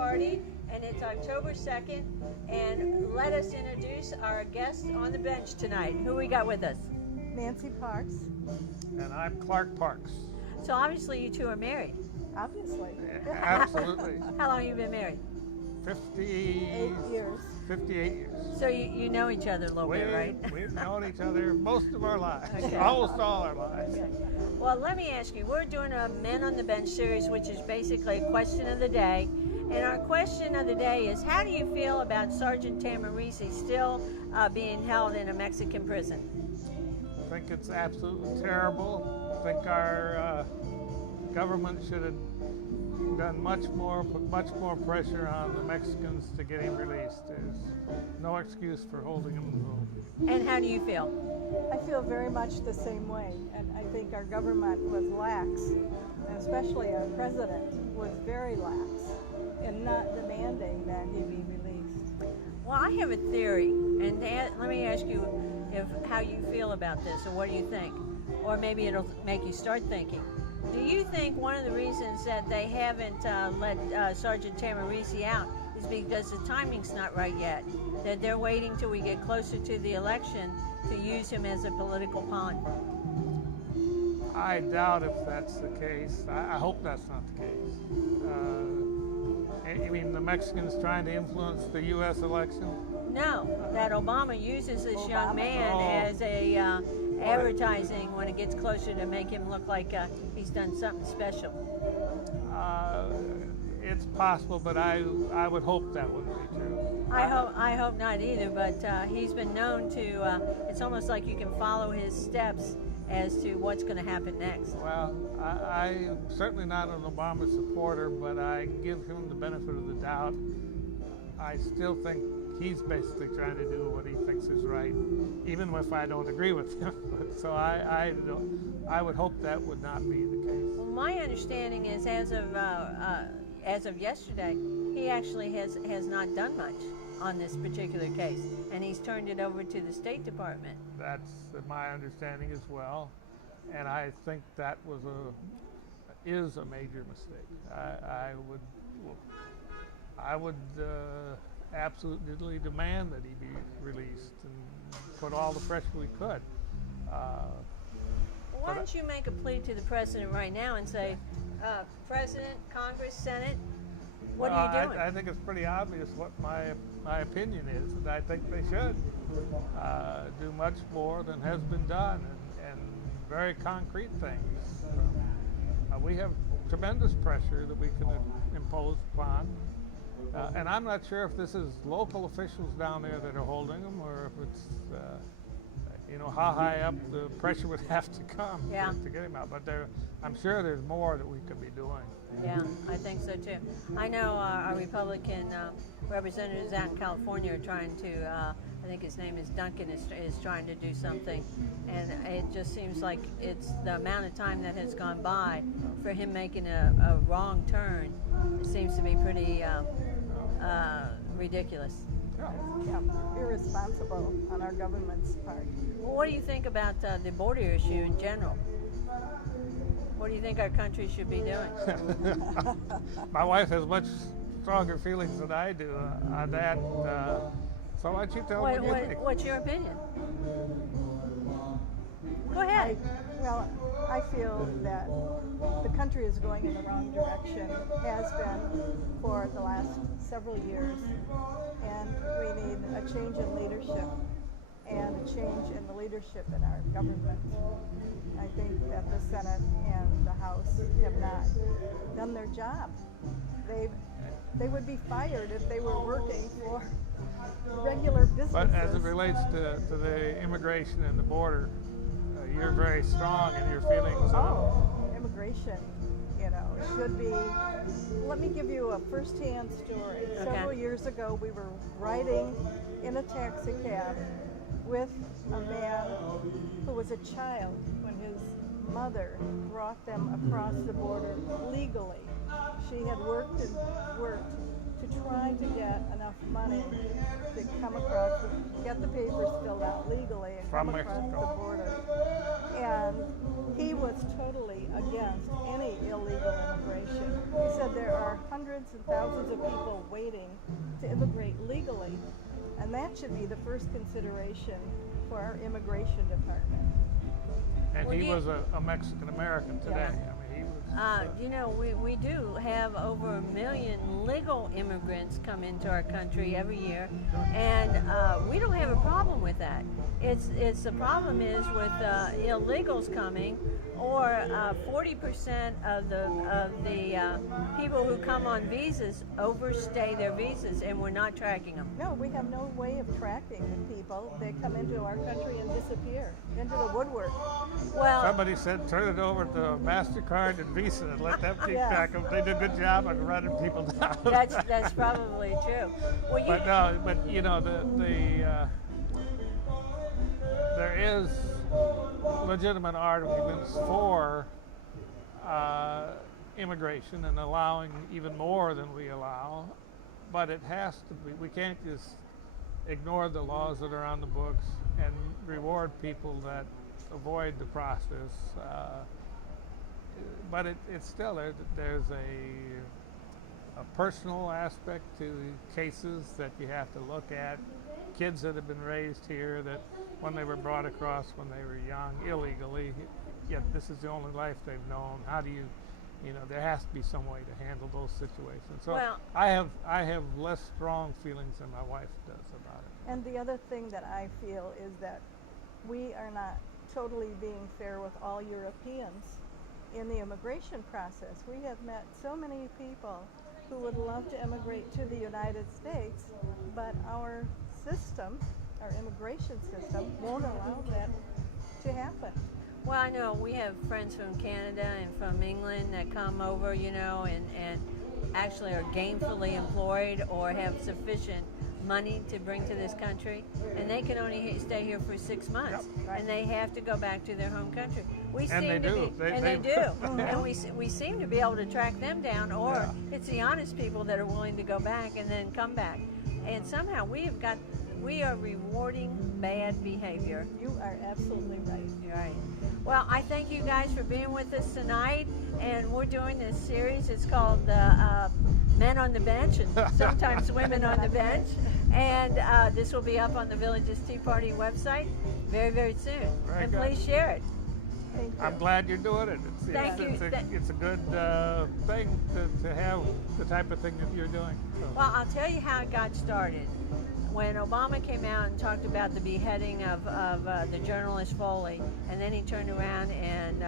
Party, and it's October 2nd. And let us introduce our guests on the bench tonight. Who we got with us? Nancy Parks, And I'm Clark Parks. So obviously you two are married. obviously. Absolutely. How long have you been married? 8 years. 58 years. So you know each other a little bit, right? We've known each other most of our lives, Okay. almost all our lives. Well, let me ask you, we're doing a Men on the Bench series, which is basically a question of the day. And our question of the day is, how do you feel about Sergeant Tamarisi still being held in a Mexican prison? I think it's absolutely terrible. I think our government should have done much more, put much more pressure on the Mexicans to get him released. There's no excuse for holding him in the room. And how do you feel? I feel very much the same way, and I think our government was lax, and especially our president was very lax in not demanding that he be released. Well, I have a theory, and let me ask you how you feel about this, or what do you think? Or maybe it'll make you start thinking. Do you think one of the reasons that they haven't let Sergeant Tamarisi out is because the timing's not right yet? That they're waiting till we get closer to the election to use him as a political pawn? I doubt if that's the case. I hope that's not the case. I mean, the Mexicans trying to influence the U.S. election? No, that Obama uses this young Obama. man as a advertising when it gets closer to make him look like he's done something special. It's possible, but I would hope that wouldn't be true. I hope not either, but he's been known to, it's almost like you can follow his steps as to what's going to happen next. Well, I'm certainly not an Obama supporter, but I give him the benefit of the doubt. I still think he's basically trying to do what he thinks is right, even if I don't agree with him. So I would hope that would not be the case. Well, my understanding is as of yesterday, he actually has not done much on this particular case, and he's turned it over to the State Department. That's my understanding as well, and I think that is a major mistake. I would absolutely demand that he be released and put all the pressure we could. Why don't you make a plea to the president right now and say, President, Congress, Senate, what are you doing? I think it's pretty obvious what my opinion is, and I think they should do much more than has been done, and very concrete things. We have tremendous pressure that we can impose upon. And I'm not sure if this is local officials down there that are holding them, or if it's, how high up the pressure would have to come to get him out. But I'm sure there's more that we could be doing. Yeah, I think so too. I know our Republican representatives out in California are trying to, I think his name is Duncan, is trying to do something. And it just seems like it's the amount of time that has gone by for him making a wrong turn. It seems to be pretty ridiculous. Yeah, irresponsible on our government's part. Well, what do you think about the border issue in general? What do you think our country should be doing? My wife has much stronger feelings than I do on that. So why don't you tell me what you think? What's your opinion? Go ahead. I feel that the country is going in the wrong direction, has been for the last several years, and we need a change in leadership and a change in the leadership in our government. I think that the Senate and the House have not done their job. They would be fired if they were working for regular businesses. But as it relates to the immigration and the border, you're very strong in your feelings. Immigration, should be. Let me give you a first-hand story. Okay. Several years ago, we were riding in a taxi cab with a man who was a child when his mother brought them across the border legally. She had worked and worked to try to get enough money to come across, get the papers filled out legally and From come across Mexico. the border. And he was totally against any illegal immigration. He said there are hundreds and thousands of people waiting to immigrate legally, and that should be the first consideration for our immigration department. And Well, he you- was a Mexican American today. Yeah. I mean, he was. You know, we do have over 1 million legal immigrants come into our country every year, and we don't have a problem with that. It's the problem is with illegals coming, or 40% of the people who come on visas overstay their visas, and we're not tracking them. No, we have no way of tracking the people. They come into our country and disappear into the woodwork. Well, Somebody said turn it over to MasterCard and Visa and let them keep Yeah. track of them. They did a good job of running people down. that's probably true. Well, you, But no, but you know there is legitimate arguments for immigration and allowing even more than we allow, but it has to be. We can't just ignore the laws that are on the books and reward people that avoid the process. But it's still there's a personal aspect to cases that you have to look at. Kids that have been raised here that when they were brought across when they were young illegally, yet this is the only life they've known. How do you know, there has to be some way to handle those situations. So Well- I have less strong feelings than my wife does about it. And the other thing that I feel is that we are not totally being fair with all Europeans in the immigration process. We have met so many people who would love to immigrate to the United States, but our system, our immigration system, won't allow that to happen. well, I know we have friends from Canada and from England that come over, you know, and actually are gainfully employed or have sufficient money to bring to this country, and they can only stay here for 6 months, and they have to go back to their home country. We And seem they to do. be, and they do, and we seem to be able to track them down, or it's the honest people that are willing to go back and then come back, and somehow we are rewarding bad behavior. You are absolutely right. Right. Well, I thank you guys for being with us tonight, and we're doing this series. It's called Men on the Bench, and sometimes Women on the Bench. And this will be up on the Villages Tea Party website very, very soon. Very And good. please share it. Thank you. I'm glad you're doing it. Thank you. It's a good thing to have the type of thing that you're doing. So. Well, I'll tell you how it got started. When Obama came out and talked about the beheading of the journalist Foley, and then he turned around and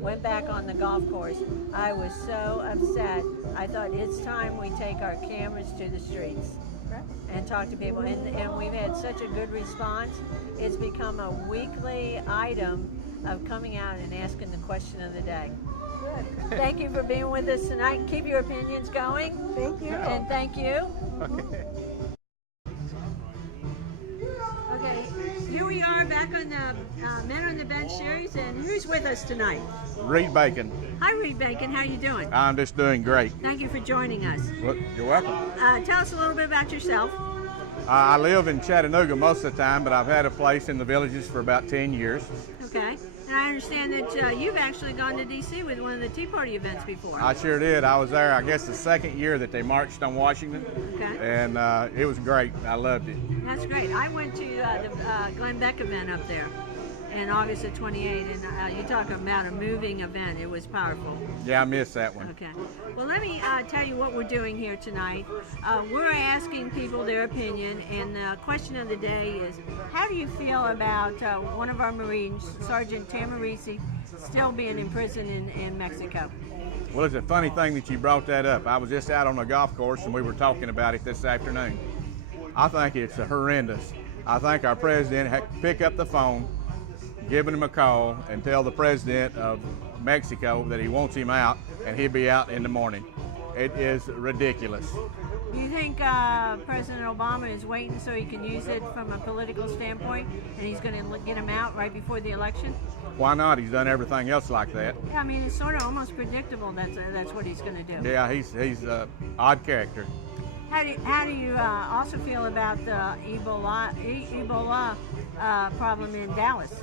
went back on the golf course, I was so upset. I thought it's time we take our cameras to the streets Right. and talk to people. And we've had such a good response. It's become a weekly item of coming out and asking the question of the day. Good. Thank you for being with us tonight. Keep your opinions going. Thank you. And thank you. Okay. Okay, here we are back on the Men on the Bench series, and who's with us tonight? Reed Bacon. Hi, Reed Bacon. How you doing? I'm just doing great. Thank you for joining us. Well, you're welcome. Tell us a little bit about yourself. I live in Chattanooga most of the time, but I've had a place in the Villages for about 10 years. Okay, and I understand that you've actually gone to D.C. with one of the Tea Party events before. I sure did. I was there, I guess, the second year that they marched on Washington, Okay. and it was great. I loved it. That's great. I went to the Glenn Beck event up there in August of 28, and you talk about a moving event. It was powerful. Yeah, I missed that one. Okay. Well, let me tell you what we're doing here tonight. We're asking people their opinion, and the question of the day is, how do you feel about one of our Marines, Sergeant Tamarisi, still being in prison in Mexico? Well, it's a funny thing that you brought that up. I was just out on the golf course, and we were talking about it this afternoon. I think it's horrendous. I think our president had to pick up the phone, give him a call, and tell the president of Mexico that he wants him out, and he'll be out in the morning. It is ridiculous. Do you think President Obama is waiting so he can use it from a political standpoint, and he's going to get him out right before the election? Why not? He's done everything else like that. Yeah, I mean, it's sort of almost predictable that's what he's going to do. Yeah, he's an odd character. How do you also feel about the Ebola problem in Dallas?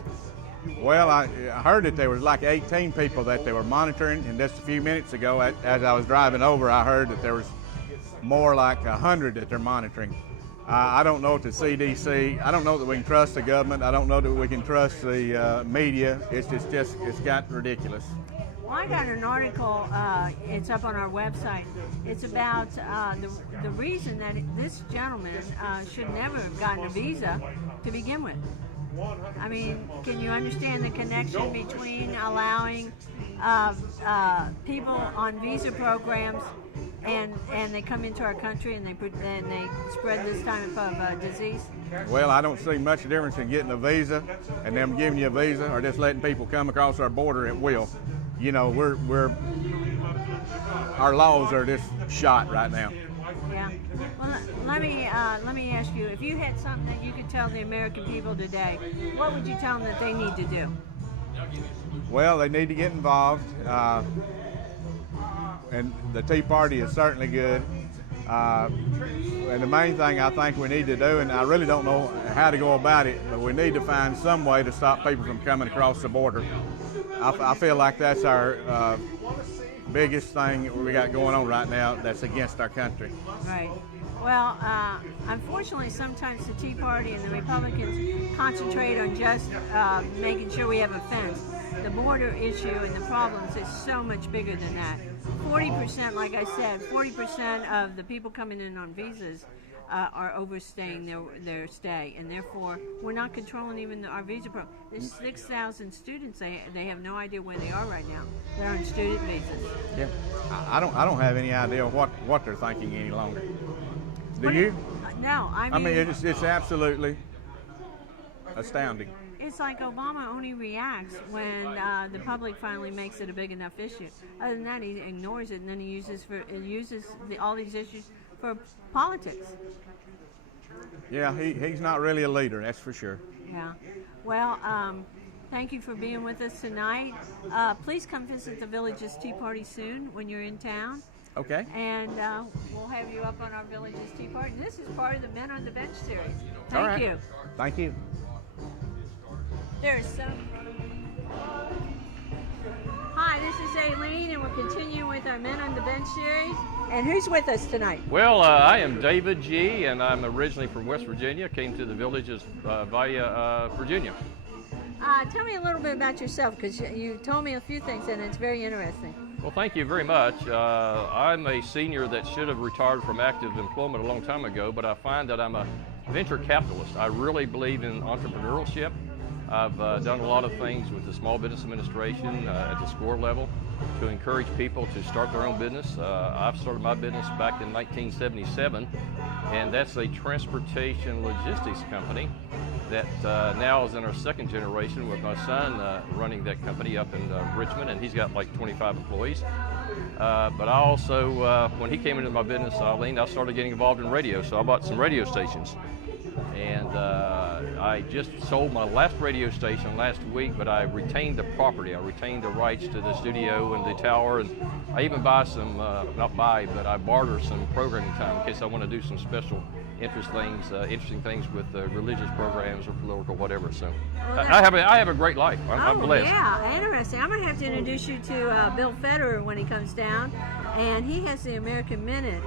Well, I heard that there was like 18 people that they were monitoring, and just a few minutes ago, as I was driving over, I heard that there was more like 100 that they're monitoring. I don't know if the CDC, I don't know that we can trust the government, I don't know that we can trust the media. It's got ridiculous. Well, I got an article, it's up on our website. It's about the reason that this gentleman should never have gotten a visa to begin with. I mean, can you understand the connection between allowing people on visa programs and they come into our country and they spread this type of disease? Well, I don't see much difference in getting a visa and them giving you a visa or just letting people come across our border at will. You know, our laws are just shot right now. Yeah. Well, let me ask you, if you had something that you could tell the American people today, what would you tell them that they need to do? Well, they need to get involved, and the Tea Party is certainly good. And the main thing I think we need to do, and I really don't know how to go about it, but we need to find some way to stop people from coming across the border. I feel like that's our biggest thing we got going on right now that's against our country. Right. Well, unfortunately, sometimes the Tea Party and the Republicans concentrate on just making sure we have a fence. The border issue and the problems is so much bigger than that. 40%, like I said, 40% of the people coming in on visas are overstaying their stay, and therefore we're not controlling even our visa program. There's 6,000 students. They have no idea where they are right now. They're on student visas. Yeah, I don't have any idea what they're thinking any longer. Do you? No, I mean it's absolutely astounding. it's like Obama only reacts when the public finally makes it a big enough issue. Other than that, he ignores it, and then he uses all these issues for politics. Yeah, he's not really a leader, that's for sure. Yeah. Well, thank you for being with us tonight. Please come visit the Villages Tea Party soon when you're in town. Okay. And we'll have you up on our Villages Tea Party. This is part of the Men on the Bench series. All Thank right. you. Thank you. There's some. Hi, this is Aileen, and we're continuing with our Men on the Bench series. And who's with us tonight? Well, I am David G., and I'm originally from West Virginia. Came to the Villages via Virginia. Tell me a little bit about yourself, because you told me a few things, and it's very interesting. Well, thank you very much. I'm a senior that should have retired from active employment a long time ago, but I find that I'm a venture capitalist. I really believe in entrepreneurship. I've done a lot of things with the Small Business Administration at the SCORE level to encourage people to start their own business. I've started my business back in 1977, and that's a transportation logistics company that now is in our second generation with my son running that company up in Richmond, and he's got like 25 employees. But I also, when he came into my business, Eileen, I started getting involved in radio, so I bought some radio stations. And I just sold my last radio station last week, but I retained the property. I retained the rights to the studio and the tower, and I even buy some, not buy, but I barter some programming time in case I want to do some special interesting things with religious programs or political whatever. So I have a great life. I'm blessed. Yeah, interesting. I'm going to have to introduce you to Bill Federer when he comes down, and he has the American Minute,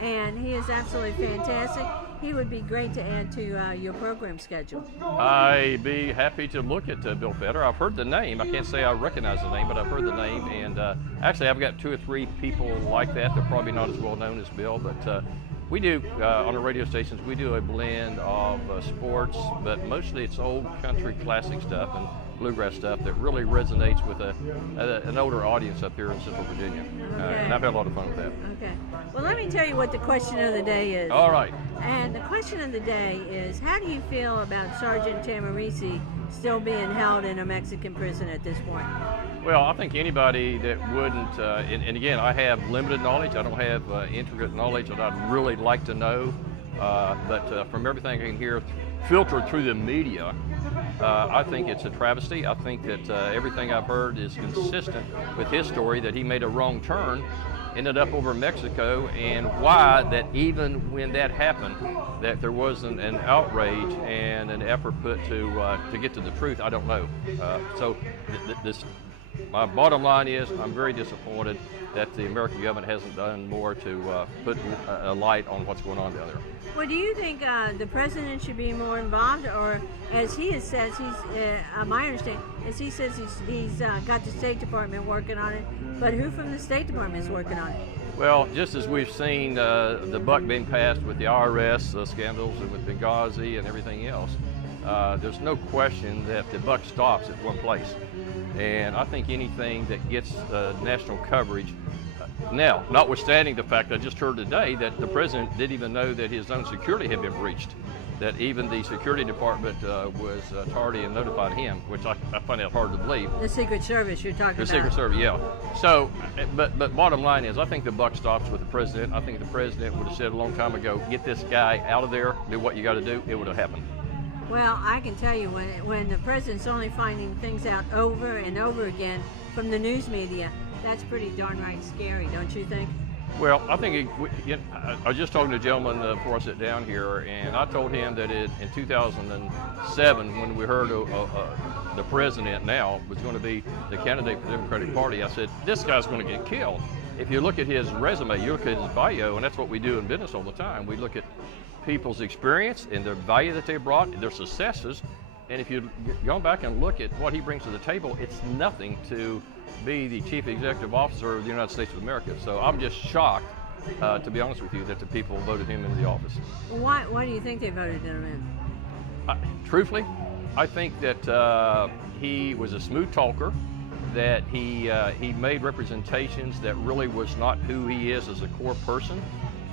and he is absolutely fantastic. He would be great to add to your program schedule. I'd be happy to look at Bill Federer. I've heard the name. I can't say I recognize the name, but I've heard the name. And actually, I've got 2 or 3 people like that. They're probably not as well known as Bill, but we do, on the radio stations, we do a blend of sports, but mostly it's old country classic stuff and bluegrass stuff that really resonates with an older audience up here in Central Virginia. Okay. And I've had a lot of fun with that. Okay. Well, let me tell you what the question of the day is. All right. And the question of the day is, how do you feel about Sergeant Tamarisi still being held in a Mexican prison at this point? Well, I think anybody that wouldn't, and again, I have limited knowledge. I don't have intricate knowledge that I'd really like to know. But from everything I can hear filtered through the media, I think it's a travesty. I think that everything I've heard is consistent with his story, that he made a wrong turn ended up over in Mexico, and why that even when that happened, that there wasn't an outrage and an effort put to get to the truth, I don't know. My bottom line is I'm very disappointed that the American government hasn't done more to put a light on what's going on down there. Well, do you think the president should be more involved, or as he says, my understanding is he says he's got the State Department working on it, but who from the State Department is working on it? Well, just as we've seen the buck being passed with the IRS scandals and with Benghazi and everything else, there's no question that the buck stops at one place. And I think anything that gets national coverage, now, notwithstanding the fact I just heard today that the president didn't even know that his own security had been breached, that even the security department was tardy and notified him, which I find that hard to believe. The Secret Service you're talking about. The Secret Service, yeah. So, but bottom line is, I think the buck stops with the president. I think the president would have said a long time ago, get this guy out of there, do what you got to do, it would have happened. Well, I can tell you, when the president's only finding things out over and over again from the news media, that's pretty darn right scary, don't you think? Well, I think I was just talking to a gentleman before I sat down here, and I told him that in 2007, when we heard the president now was going to be the candidate for the Democratic Party, I said, this guy's going to get killed. If you look at his resume, you look at his bio, and that's what we do in business all the time. We look at people's experience and their value that they brought, their successes, and if you go back and look at what he brings to the table, it's nothing to be the chief executive officer of the United States of America. So I'm just shocked, to be honest with you, that the people voted him into the office. Why do you think they voted him in? Truthfully, I think that he was a smooth talker, that he made representations that really was not who he is as a core person.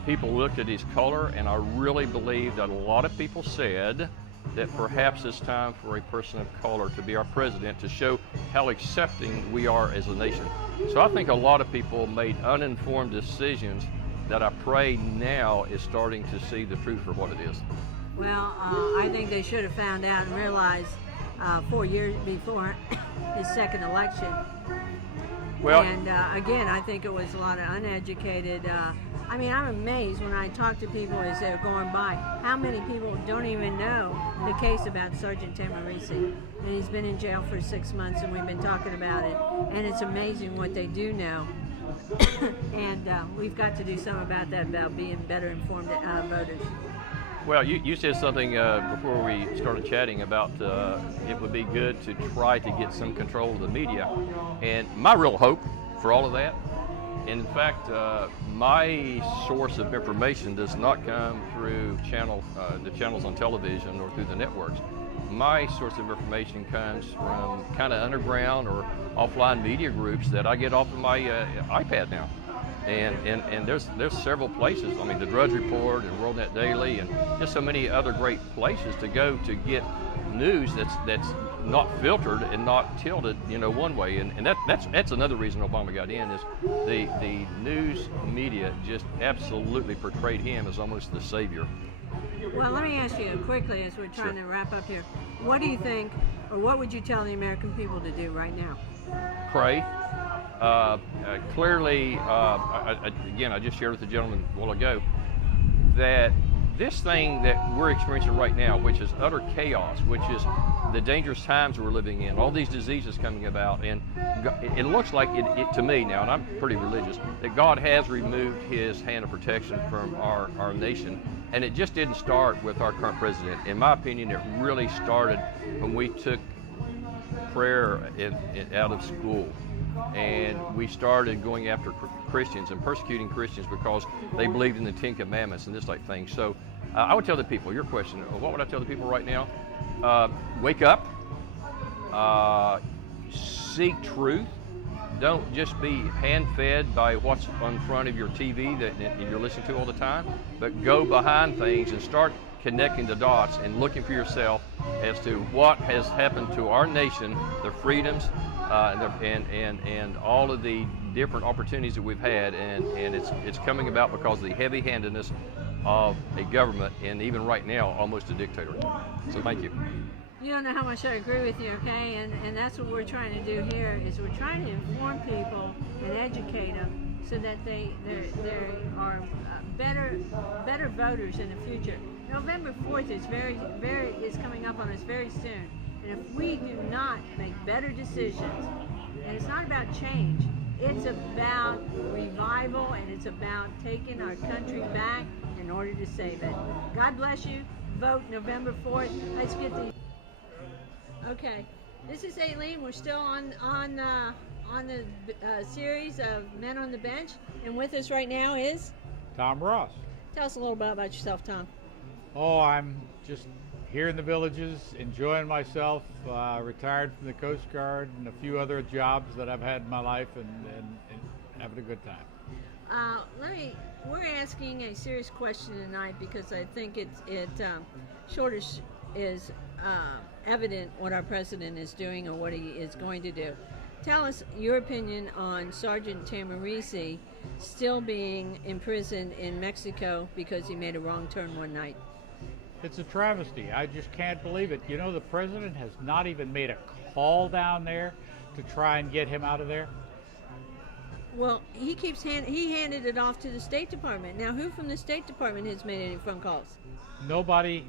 People looked at his color, and I really believe that a lot of people said that perhaps it's time for a person of color to be our president, to show how accepting we are as a nation. So I think a lot of people made uninformed decisions that I pray now is starting to see the truth for what it is. Well, I think they should have found out and realized 4 years before his second election. Well, and again, I think it was a lot of uneducated. I mean, I'm amazed when I talk to people as they're going by, how many people don't even know the case about Sergeant Tamarisi. And he's been in jail for 6 months, and we've been talking about it. And it's amazing what they do know. And we've got to do something about that, about being better informed voters. Well, you said something before we started chatting about it would be good to try to get some control of the media. And my real hope for all of that, and in fact, my source of information does not come through the channels on television or through the networks. My source of information comes from kind of underground or offline media groups that I get off of my iPad now. And there's several places. I mean, the Drudge Report and WorldNet Daily, and just so many other great places to go to get news that's not filtered and not tilted, one way. And that's another reason Obama got in, is the news media just absolutely portrayed him as almost the savior. Well, let me ask you quickly as we're trying to wrap up here. What do you think, or what would you tell the American people to do right now? Pray. Clearly, again, I just shared with the gentleman a while ago that this thing that we're experiencing right now, which is utter chaos, which is the dangerous times we're living in, all these diseases coming about, and it looks like it to me now, and I'm pretty religious, that God has removed his hand of protection from our nation. And it just didn't start with our current president. In my opinion, it really started when we took prayer out of school. And we started going after Christians and persecuting Christians because they believed in the 10 Commandments and this type of thing. So I would tell the people, your question, what would I tell the people right now? Wake up, seek truth. Don't just be hand-fed by what's in front of your TV that you're listening to all the time, but go behind things and start connecting the dots and looking for yourself as to what has happened to our nation, the freedoms, and all of the different opportunities that we've had, and it's coming about because of the heavy-handedness of a government, and even right now, almost a dictator. So thank you. You don't know how much I agree with you, okay? And that's what we're trying to do here, is we're trying to inform people and educate them so that they are better voters in the future. November 4th is coming up on us very soon, and if we do not make better decisions, and it's not about change, it's about revival, and it's about taking our country back in order to save it. God bless you. Vote November 4th. Let's get the. Okay, this is Aileen. We're still on the series of Men on the Bench, and with us right now is Tom Ross. Tell us a little bit about yourself, Tom. Oh, I'm just here in the Villages, enjoying myself, retired from the Coast Guard and a few other jobs that I've had in my life, and having a good time. We're asking a serious question tonight because I think it is evident what our president is doing or what he is going to do. Tell us your opinion on Sergeant Tamarisi still being imprisoned in Mexico because he made a wrong turn one night. It's a travesty. I just can't believe it. You know, the president has not even made a call down there to try and get him out of there. Well, he handed it off to the State Department. Now, who from the State Department has made any phone calls? Nobody,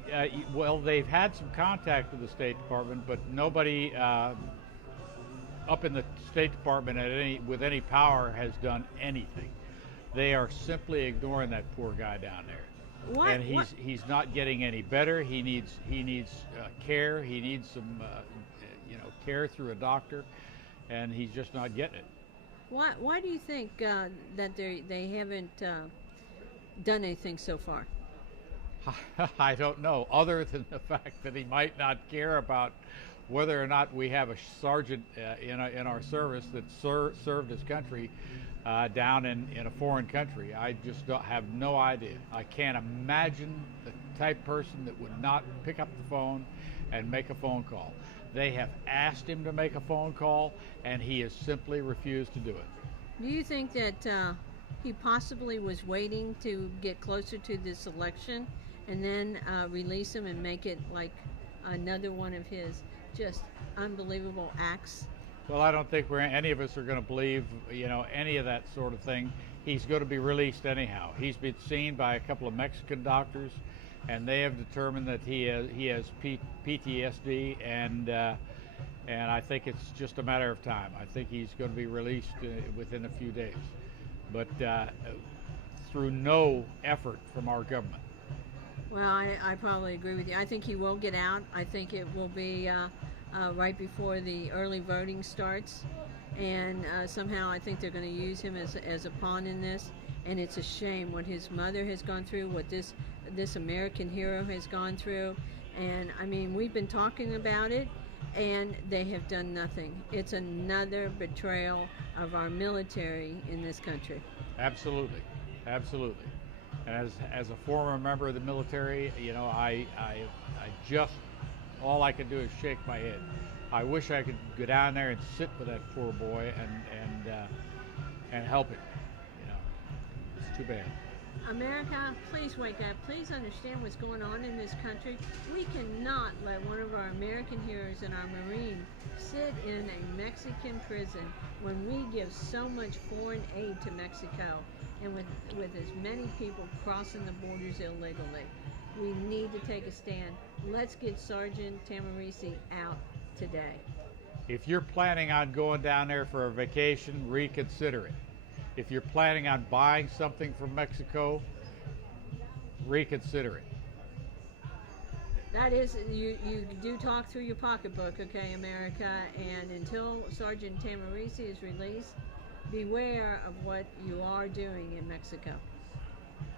well, they've had some contact with the State Department, but nobody up in the State Department with any power has done anything. They are simply ignoring that poor guy down there. What? And he's not getting any better. He needs care. He needs some care through a doctor, and he's just not getting it. Why do you think that they haven't done anything so far? I don't know, other than the fact that he might not care about whether or not we have a sergeant in our service that served his country down in a foreign country. I just have no idea. I can't imagine the type of person that would not pick up the phone and make a phone call. They have asked him to make a phone call, and he has simply refused to do it. Do you think that he possibly was waiting to get closer to this election and then release him and make it like another one of his just unbelievable acts? Well, I don't think any of us are going to believe, any of that sort of thing. He's going to be released anyhow. He's been seen by a couple of Mexican doctors, and they have determined that he has PTSD, and I think it's just a matter of time. I think he's going to be released within a few days, but through no effort from our government. Well, I probably agree with you. I think he will get out. I think it will be right before the early voting starts, and somehow I think they're going to use him as a pawn in this. And it's a shame what his mother has gone through, what this American hero has gone through. And I mean, we've been talking about it, and they have done nothing. It's another betrayal of our military in this country. Absolutely, absolutely. And as a former member of the military, I just, all I can do is shake my head. I wish I could go down there and sit with that poor boy and help him. It's too bad. America, please wake up. Please understand what's going on in this country. We cannot let one of our American heroes and our Marine sit in a Mexican prison when we give so much foreign aid to Mexico, and with as many people crossing the borders illegally. We need to take a stand. Let's get Sergeant Tamarisi out today. If you're planning on going down there for a vacation, reconsider it. If you're planning on buying something from Mexico, reconsider it. That is, you do talk through your pocketbook, okay, America, and until Sergeant Tamarisi is released, beware of what you are doing in Mexico.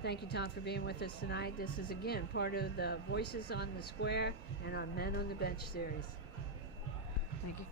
Thank you, Tom, for being with us tonight. This is, again, part of the Voices on the Square and our Men on the Bench series. Thank you.